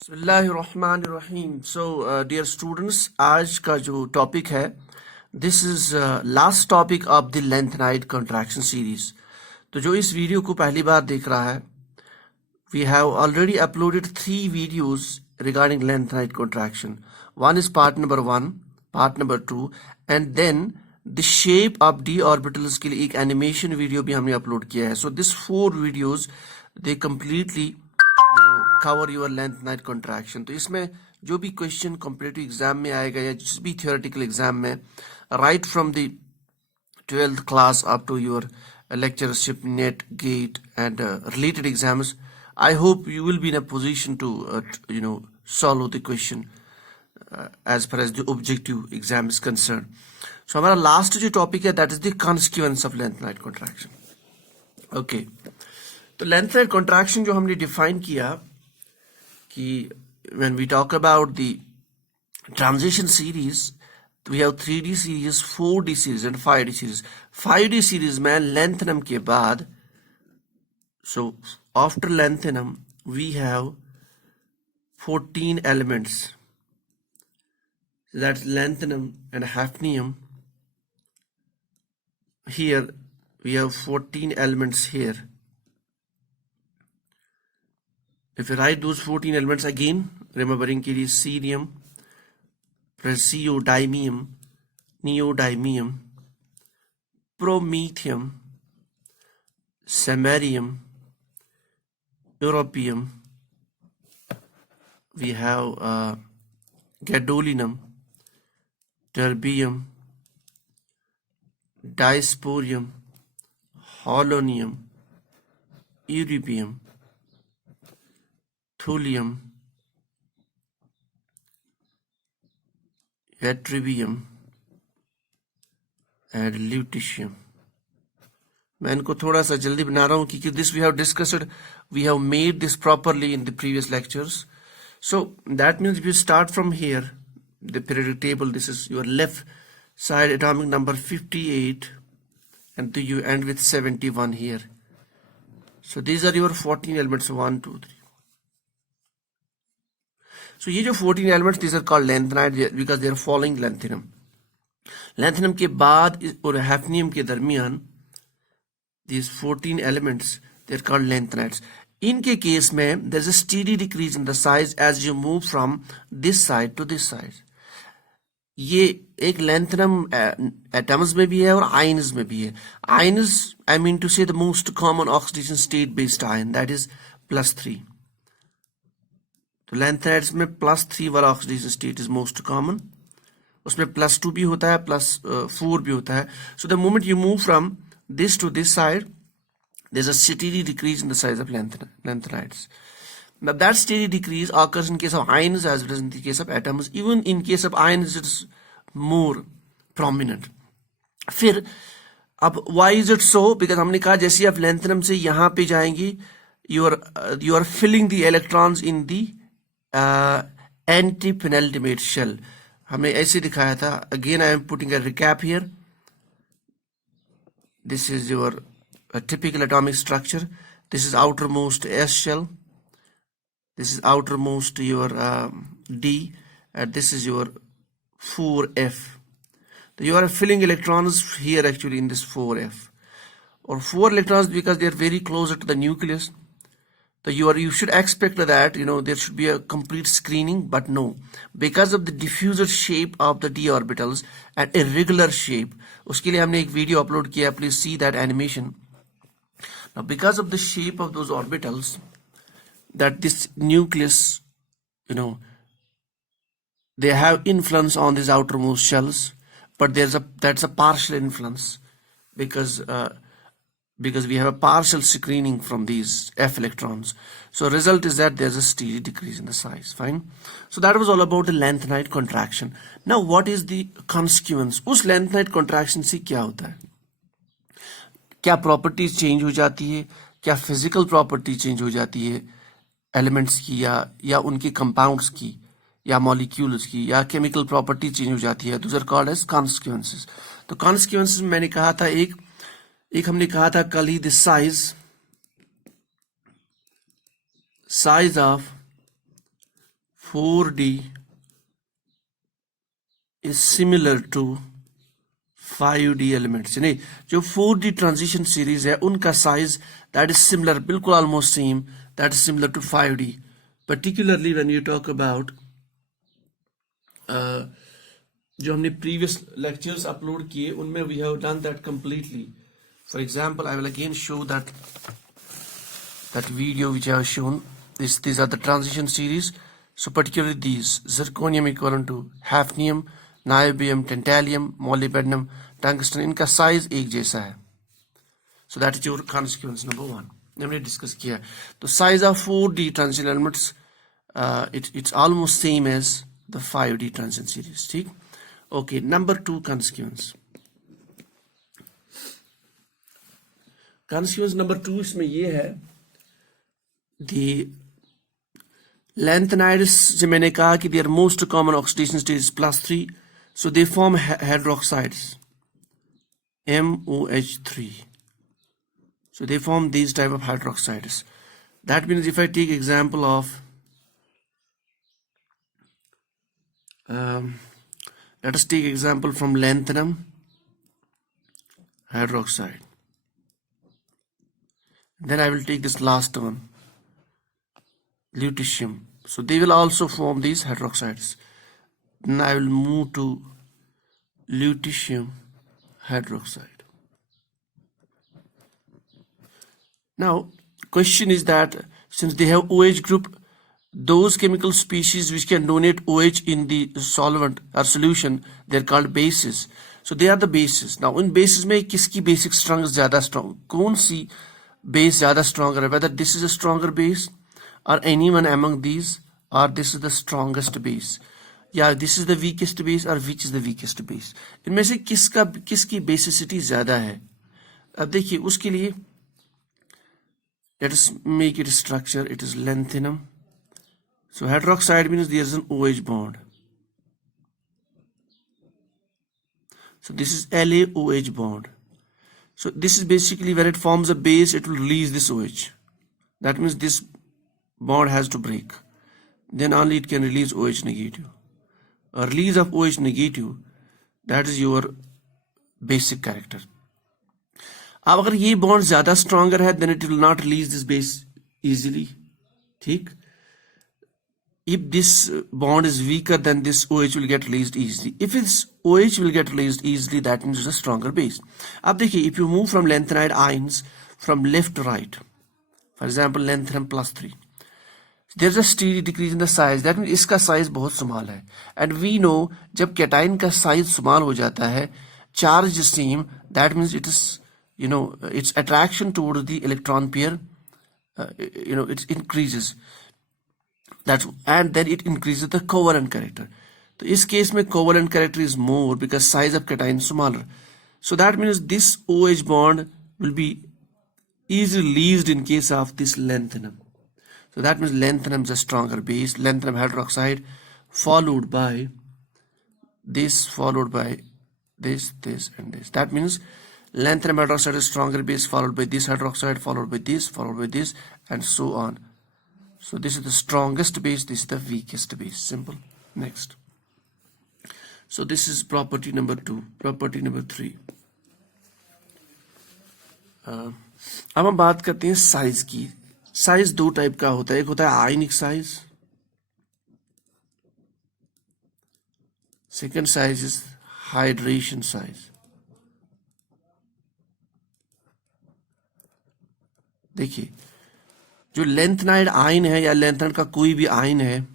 बिस्मिल्लाहिर्रहमानिर्रहीम। Dear students, आज का जो टॉपिक है this is last topic of the lanthanide contraction series. तो जो इस वीडियो को पहली बार देख रहा है, we have already uploaded 3 videos regarding lengthenite contraction. One is part number 1, part number 2, and then the shape of d orbitals के लिए एक animation video भी हमने upload किया है. So this 4 videos they completely cover your lengthenite contraction. तो इसमें जो भी क्वेश्चन कॉम्पिटिटिव एग्जाम में आएगा या जिस भी थियोरेटिकल एग्जाम में, right from the 12th class up to your lectureship, net, gate, and related exams, I hope you will be in a position to solve the question as far as the objective exam is concerned. So हमारा last जो topic है that is the consequence of lengthenite contraction. Okay, तो lengthenite contraction जो हमने define किया कि when we talk about the transition series, we have 3D series, 4D series and 5D series. 5D series में lengthenum के बाद, so after lengthenum we have 14 elements. So that's lengthenum and hafnium. Here we have 14 elements here. If you write those 14 elements again, remembering it is cerium, praseodymium, neodymium, promethium, samarium, europium, we have gadolinum, terbium, diosporium, holonium, eurybium, thulium, yttrium and lutetium. मैं इनको थोड़ा सा जल्दी बना रहा हूँ क्योंकि this we have discussed, we have made this properly in the previous lectures. So that means if you start from here, the periodic table, this is your left side atomic number 58 and you end with 71 here. So these are your 14 elements, 1, 2, 3. So ये जो 14 elements, these are called lanthanide because they are following lanthanum. Lanthanum के बाद और hafnium के दरमियान, these 14 elements, they are called lanthanides. इनके case में there is a steady decrease in the size as you move from this side to this side. ये एक lanthanum atoms में भी है और ions में भी है. Ions, I mean to say the most common oxidation state based ion, that is +3. तो लैंथेनाइड्स में +3 वाला oxidation state is most common. उसमें +2 भी होता है, +4 भी होता है. So the moment you move from this to this side, there is a steady decrease in the size of lanthanides. Now that steady decrease occurs in case of ions as well as in the case of atoms. Even in case of ions it is more prominent. फिर अब why is it so? Because हमने कहा जैसे आप lanthanum से यहाँ पे जाएंगी, you are filling the electrons in the anti-penultimate shell. हमने ऐसे दिखाया था. Again I am putting a recap here. This is your typical atomic structure. This is outermost S shell. This is outermost your D, and this is your 4F. So you are filling electrons here actually in this 4F, or 4 electrons because they are very closer to the nucleus. So you should expect that there should be a complete screening, but no, because of the diffuser shape of the d orbitals and irregular shape. उसके लिए हमने एक video upload किया, please see that animation. Now because of the shape of those orbitals, that this nucleus, they have influence on these outermost shells, but that's a partial influence because we have a partial screening from these F electrons. So result is that there's a steady decrease in the size. Fine. So that was all about the lanthanide contraction. Now what is the consequence? उस lanthanide contraction से क्या होता है? क्या properties change हो जाती है? क्या physical property change हो जाती है elements की या उनके compounds की या molecules की या chemical property change हो जाती है? Those are called as consequences. तो consequences में मैंने कहा था एक हमने कहा था कल ही, the size of 4D is similar to 5D elements, यानी जो 4D transition series है उनका size that is similar, बिल्कुल almost same, that is similar to 5D, particularly when you talk about जो हमने previous lectures upload किए उनमें we have done that completely. For example, I will again show that video which I have shown. These are the transition series. So particularly these: zirconium equivalent to hafnium, niobium, tantalum, molybdenum, tungsten. इनका size एक जैसा है. So that is your consequence number 1. हमने discuss किया. तो size of 4D transition elements, it's almost same as the 5D transition series. ठीक? Okay. Number 2 consequence. Consequence number 2 इसमें ये है, the lanthanides जो मैंने कहा कि their most common oxidation state is +3, so they form hydroxides, MOH3. So they form these type of hydroxides. That means if I take example of let us take example from lanthanum hydroxide. Then I will take this last one, lutetium. So they will also form these hydroxides. Then I will move to lutetium hydroxide. Now, question is that since they have OH group, those chemical species which can donate OH in the solvent or solution, they are called bases. So they are the bases. Now, in bases में किसकी basic strength ज़्यादा strong? कौन सी base ज़्यादा stronger है? Whether this is a stronger base or anyone among these, or this is the strongest base, या this is the weakest base, or which is the weakest base? इनमें से किसकी basicity ज़्यादा है? अब देखिए उसके लिए let us make it a structure. It is lanthanum. So hydroxide means there is an OH bond. So this is LaOH bond. So this is basically when it forms a base, it will release this OH. That means this bond has to break. Then only it can release OH negative. A release of OH negative, that is your basic character. अब अगर ये bond ज्यादा stronger है, then it will not release this base easily. ठीक? If this bond is weaker, then this OH will get released easily. If this OH will get released easily, that means it's a stronger base. अब देखिए, if you move from lanthanide ions from left to right, for example lanthanum +3, there's a steady decrease in the size. That means इसका size बहुत small है. And we know जब cation का size small हो जाता है, charge is same, that means it is, its attraction towards the electron pair, it increases. And then it increases the covalent character. So in this case में covalent character is more because size of cation is smaller. So that means this OH bond will be easily released in case of this lanthanum. So that means lanthanum is a stronger base, lanthanum hydroxide, followed by this, and this. That means lanthanum hydroxide is stronger base, followed by this hydroxide, followed by this, and so on. So this is the strongest base, this is the weakest base. Simple. Next. So this is property number 2. Property number 3. अब हम बात करते हैं size की. Size दो type का होता है. एक होता है आयनिक size. Second size is hydration size. देखिए, जो लैंथनाइड आयन है या लैंथनाइड का कोई भी आयन है,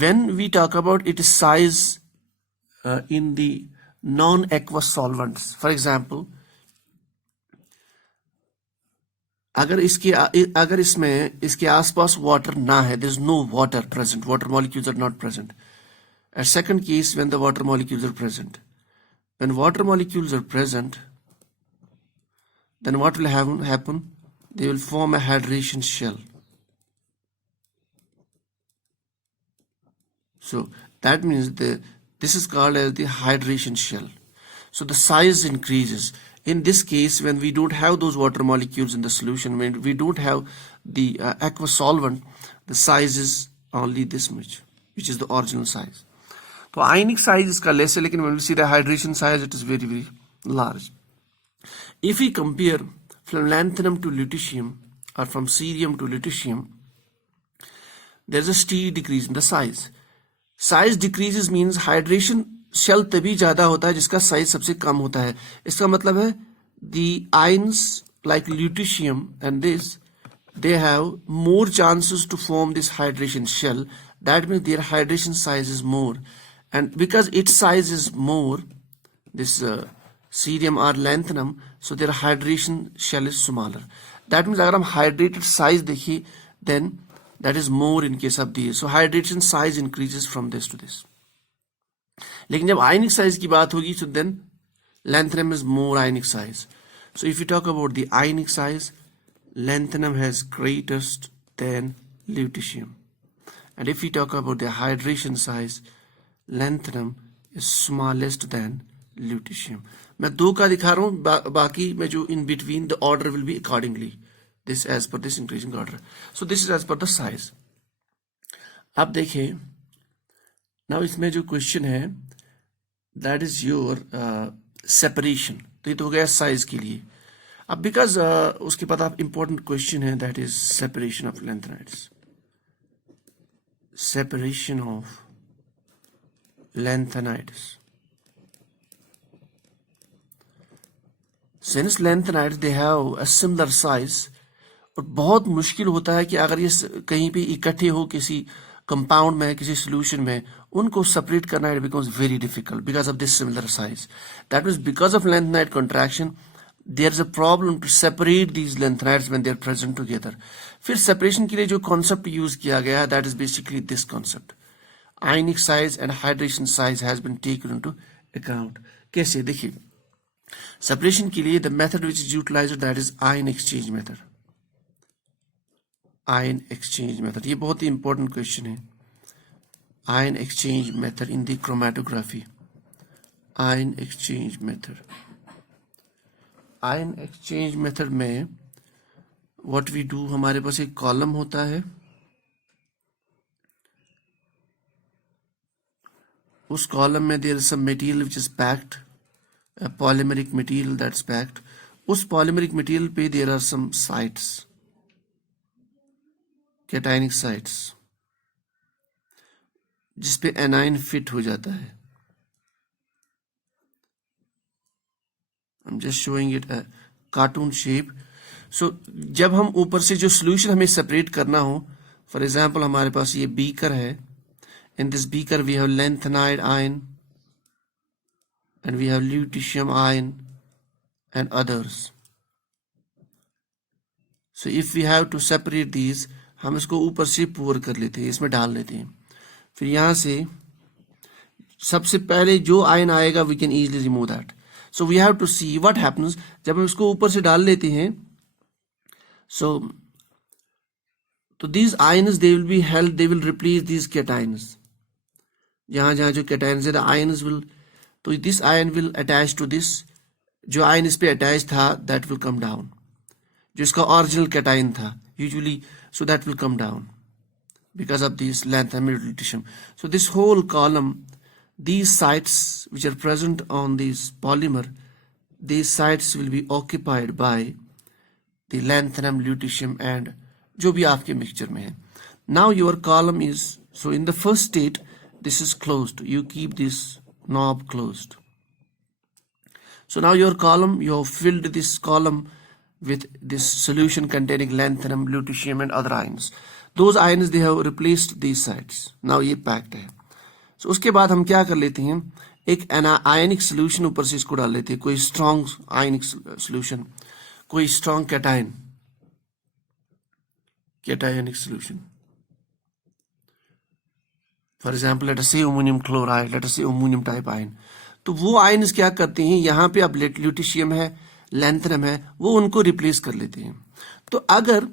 when we talk about its size in the non-aqueous solvents, for example, अगर इसमें इसके आसपास वाटर ना है, there is no water present, water molecules are not present. A second case, when the water molecules are present. When water molecules are present, then what will happen? They will form a hydration shell. So that means this is called as the hydration shell. So the size increases. in this case, when we don't have those water molecules in the solution, when we don't have the aqueous solvent, the size is only this much, which is the original size. तो ionic size इसका less है, लेकिन when we see the hydration size, it is very very large. If we compare from lanthanum to lutetium or from cerium to lutetium, there is a steady decrease in the size. Size decreases means hydration shell तभी ज्यादा होता है जिसका size सबसे कम होता है. इसका मतलब है the ions like lutetium and this, they have more chances to form this hydration shell. That means their hydration size is more, and because its size is more, this cerium or lanthanum, so their hydration shell is smaller. That means अगर हम hydrated size देखिए, then that is more in case of these. So hydration size increases from this to this. लेकिन जब ionic size की बात होगी, so then lanthanum is more ionic size. So if you talk about the ionic size, lanthanum has greatest than lutetium. And if we talk about the hydration size, lanthanum is smallest than lutetium. मैं दो का दिखा रहा हूँ, बाकी में जो in between, the order will be accordingly. This as per this increasing order. So this is as per the size. अब देखिए, now इसमें जो question है, that is your separation. तो ये तो हो गया size के लिए. अब because उसके बाद आप important question है, that is separation of lanthanides. Separation of lanthanides. Since lanthanides they have a similar size, और बहुत मुश्किल होता है कि अगर ये कहीं पे इकट्ठे हो किसी कंपाउंड में, किसी सोल्यूशन में, उनको सेपरेट करना, it becomes very difficult because of this similar size. That means because of lanthanide contraction there is a problem to separate these lanthanides when they are present together. फिर separation के लिए जो concept use किया गया है, that is basically this concept. Ionic size and hydration size has been taken into account. कैसे देखिए, separation के लिए the method which is utilized, that is ion exchange method. Ion exchange method, ये बहुत ही इंपॉर्टेंट क्वेश्चन है. Ion exchange method in the chromatography. Ion exchange method. Ion exchange method में what we do, हमारे पास एक कॉलम होता है, उस कॉलम में there is some material which is packed, polymeric material that's packed. उस पॉलीमेरिक मटेरियल पे there are some sites, cationic sites, जिसपे एनाइन फिट हो जाता है. I'm just showing it a cartoon shape. So जब हम ऊपर से जो solution हमें separate करना हो, for example हमारे पास ये beaker है, in this beaker we have lanthanide ion and we have lutetium ion and others. So if we have to separate these, हम इसको ऊपर से pour कर लेते हैं, इसमें डाल लेते हैं. फिर यहाँ से सबसे पहले जो आयन आएगा, we can easily remove that. So we have to see what happens जब हम इसको ऊपर से डाल लेते हैं. So these ions they will be held, they will replace these cations. जहाँ जहाँ जो cations है, the ions will, तो this ion will attach to this, जो ion इस पे attach था, that will come down. जो इसका original cation था usually, so that will come down because of this lanthanum lutetium. So this whole column, these sites which are present on this polymer, these sites will be occupied by the lanthanum lutetium and जो भी आपके mixture में है. Now your column is, so in the first state this is closed, you keep this knob closed. So now your column, you have filled this column with this solution containing lanthanum, lutetium and other ions. Those ions they have replaced these sites. Now ये packed है. So उसके बाद हम क्या कर लेते हैं, एक आयनिक सोल्यूशन ऊपर से इसको डाल लेते हैं, कोई स्ट्रॉन्ग आयनिक सोल्यूशन, कोई strong cationic solution. For example let us से अमोनियम क्लोराइड, लेट अस से अमोनियम टाइप आयन. तो वो आयन्स क्या करते हैं, यहाँ पे अब ल्यूटिशियम है, लैंथनम है, वो उनको रिप्लेस कर लेते हैं. तो अगर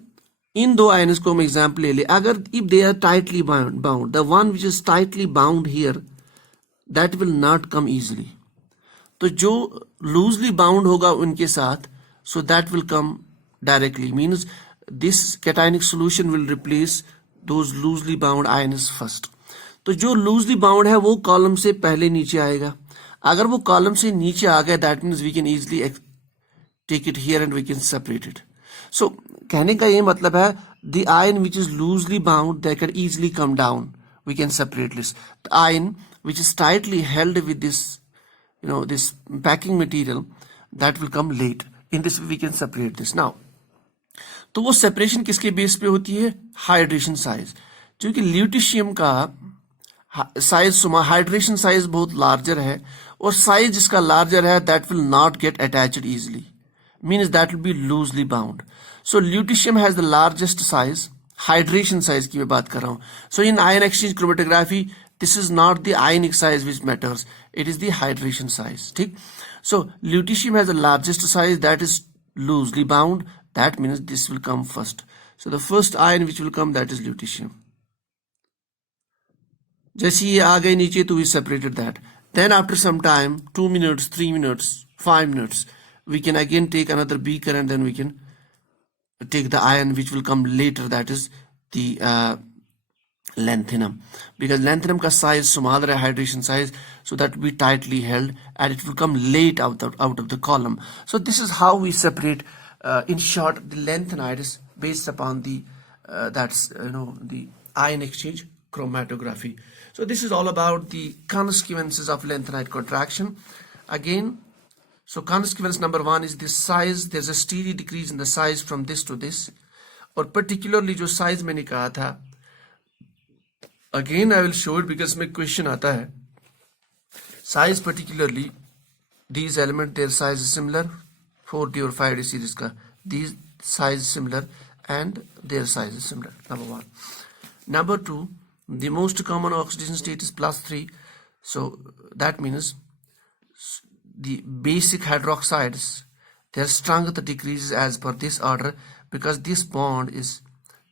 इन दो आयन्स को हम एग्जाम्पल ले ले, अगर if they are tightly bound, the one which is tightly bound here, that will not come easily. तो जो लूजली बाउंड होगा उनके साथ, so that will come directly, means this cationic solution will replace those loosely bound ions first. तो जो loosely bound है वो column से पहले नीचे आएगा. अगर वो कॉलम से नीचे आ गया, that means we can easily take it here and we can separate it. So कहने का ये मतलब है, the ion which is loosely bound, they can easily come down. We can separate this. The ion which is tightly held with this, this packing material, that will come late. In this way we can separate this. Now, तो वो separation किसके base पे होती है? Hydration size. क्योंकि lutetium का size, hydration size बहुत larger है, और साइज जिसका लार्जर है that will not get attached easily, means that will be loosely bound. So lutetium has the largest size. Hydration size की मैं बात कर रहा हूं. So in ion exchange chromatography this is not the ionic size which matters, it is the hydration size. ठीक. So lutetium has the largest size, that is loosely bound. That means this will come first. So the first ion which will come, that is lutetium. जैसे ये आ गए नीचे तो we separated that. Then after some time, 2 minutes, 3 minutes, 5 minutes, we can again take another beaker and then we can take the ion which will come later, that is the lanthanum. Because lanthanum का size smaller है, hydration size, so that will be tightly held and it will come late out of the column. So this is how we separate, in short, the lanthanides based upon the the ion exchange chromatography. So this is all about the consequences of lanthanide contraction. Again, so consequence number 1 is the size. There's a steady decrease in the size from this to this, और particularly जो size मैंने कहा था, again I will show it because में question आता है. Size particularly, these elements, their size is similar, 4D or 5D series का, these size is similar and their size is similar. Number 1. Number 2, the most common oxidation state is +3. So that means the basic hydroxides, their strength decreases as per this order because this bond is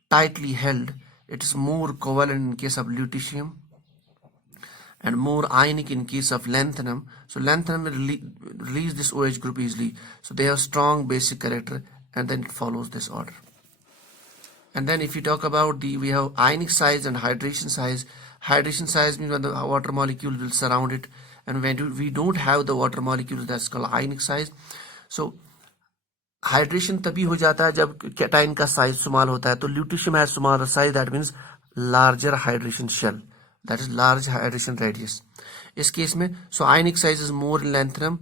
tightly held. It is more covalent in case of lutetium and more ionic in case of lanthanum. So lanthanum will release this OH group easily. So they have strong basic character and then it follows this order. And then if you talk about we have ionic size and hydration size. Hydration size means when the water molecule will surround it, and when we don't have the water molecules, that's called ionic size. So hydration तभी हो जाता है जब cation का size small होता है. तो lutetium has smaller size, that means larger hydration shell, that is large hydration radius. इस केस में so ionic size is more in lanthanum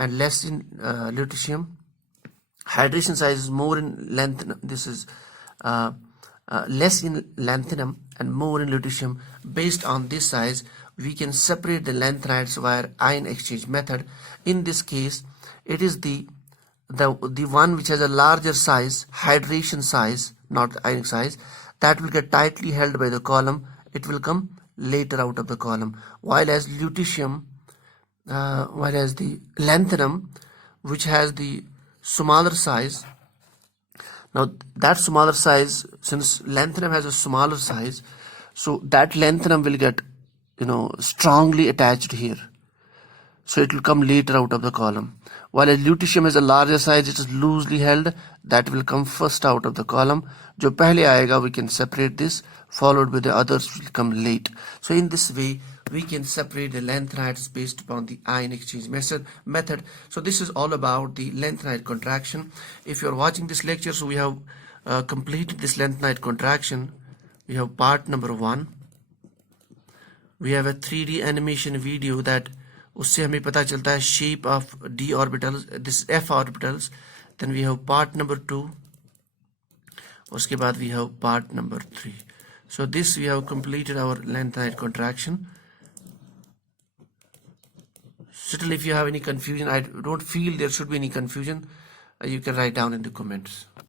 and less in lutetium. Hydration size is more in lanthanum, this is less in lanthanum and more in lutetium. Based on this size, we can separate the lanthanides via ion exchange method. In this case, it is the one which has a larger size, hydration size, not ionic size, that will get tightly held by the column. It will come later out of the column. While as lutetium, while as the lanthanum, which has the smaller size. Now that smaller size, since lanthanum has a smaller size, so that lanthanum will get, strongly attached here. So it will come later out of the column. While as lutetium has a larger size, it is loosely held. That will come first out of the column. जो पहले आएगा, we can separate this, followed by the others will come late. So in this way, we can separate the lanthanides based upon the ion exchange method. So this is all about the lanthanide contraction. If you are watching this lecture, so we have completed this lanthanide contraction. We have part number 1. We have a 3D animation video that उससे हमें पता चलता है shape of d orbitals, this f orbitals. Then we have part number 2. उसके बाद we have part number 3. So this we have completed our lanthanide contraction. Still, if you have any confusion, I don't feel there should be any confusion, you can write down in the comments.